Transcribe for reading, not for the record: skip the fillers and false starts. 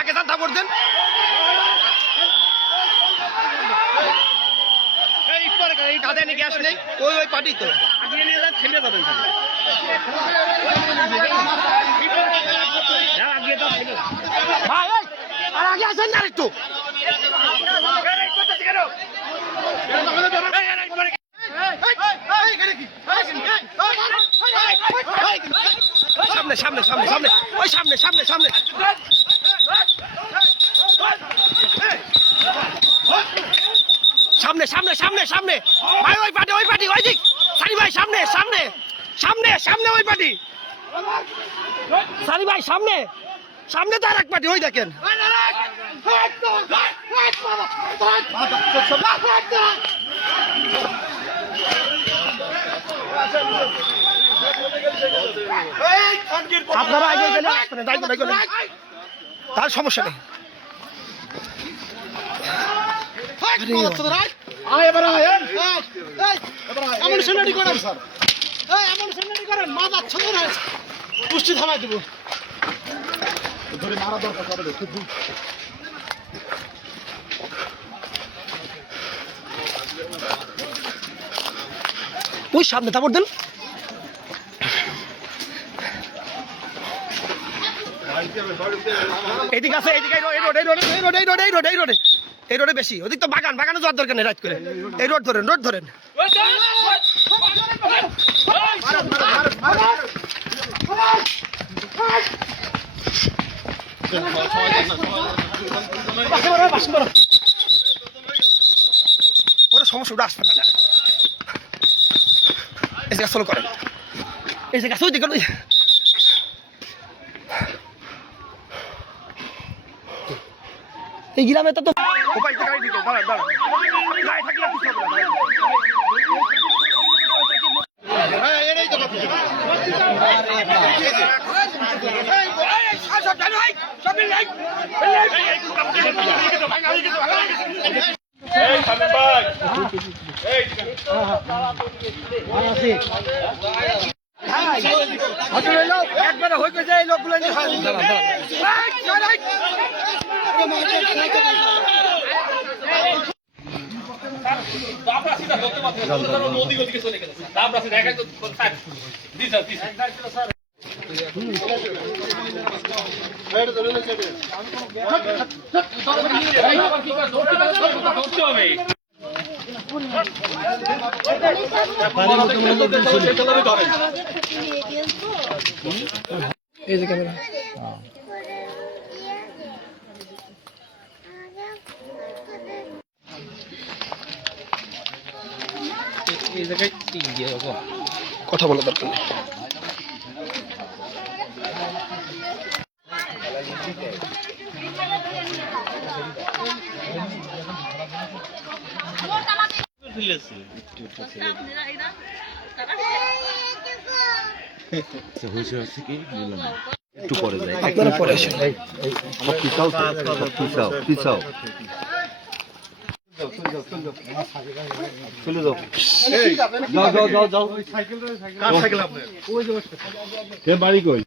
আগে যান থাপড় দেন। কাঁধে নাকি গ্যাস নেই, ওই পার্টি তো আগে নিয়ে যান, থেমে যাবেন। ভাই আর আগে আসেন না একটু। সামনে সামনে সামনে সামনে ওই সামনে সামনে সামনে সামনে সামনে সামনে সামনে ভাই ওই পার্টি ওই দিক সারি ভাই সামনে সামনে সামনে সামনে ওই পার্টি সারি ভাই সামনে সামনে তো আর এক পার্টি ওই দেখেন। আপনারা আগে গেলে তার সমস্যা নেই। পুষ্টি থামাই দেবো ওই সামনে থাপড় দেন। এদিকে আছে এদিকে এই রোডে বেশি, ওদিক তো বাগানে যাওয়ার দরকার নেই। রাত করে এই রোড ধরেন ওরা সমস্যা আসবে না। এই জায়গা চলো করেন, এই জায়গা ওই দিকে এই গ্রামে তো একবারে হয়ে যায় লোকগুলো এই যে ক্যামেরা এই জায়গায় কথা বলা দরকার নেই। একটু পরে যাই, আপনারা পরে আসেন। চলে যাও বাড়ি কই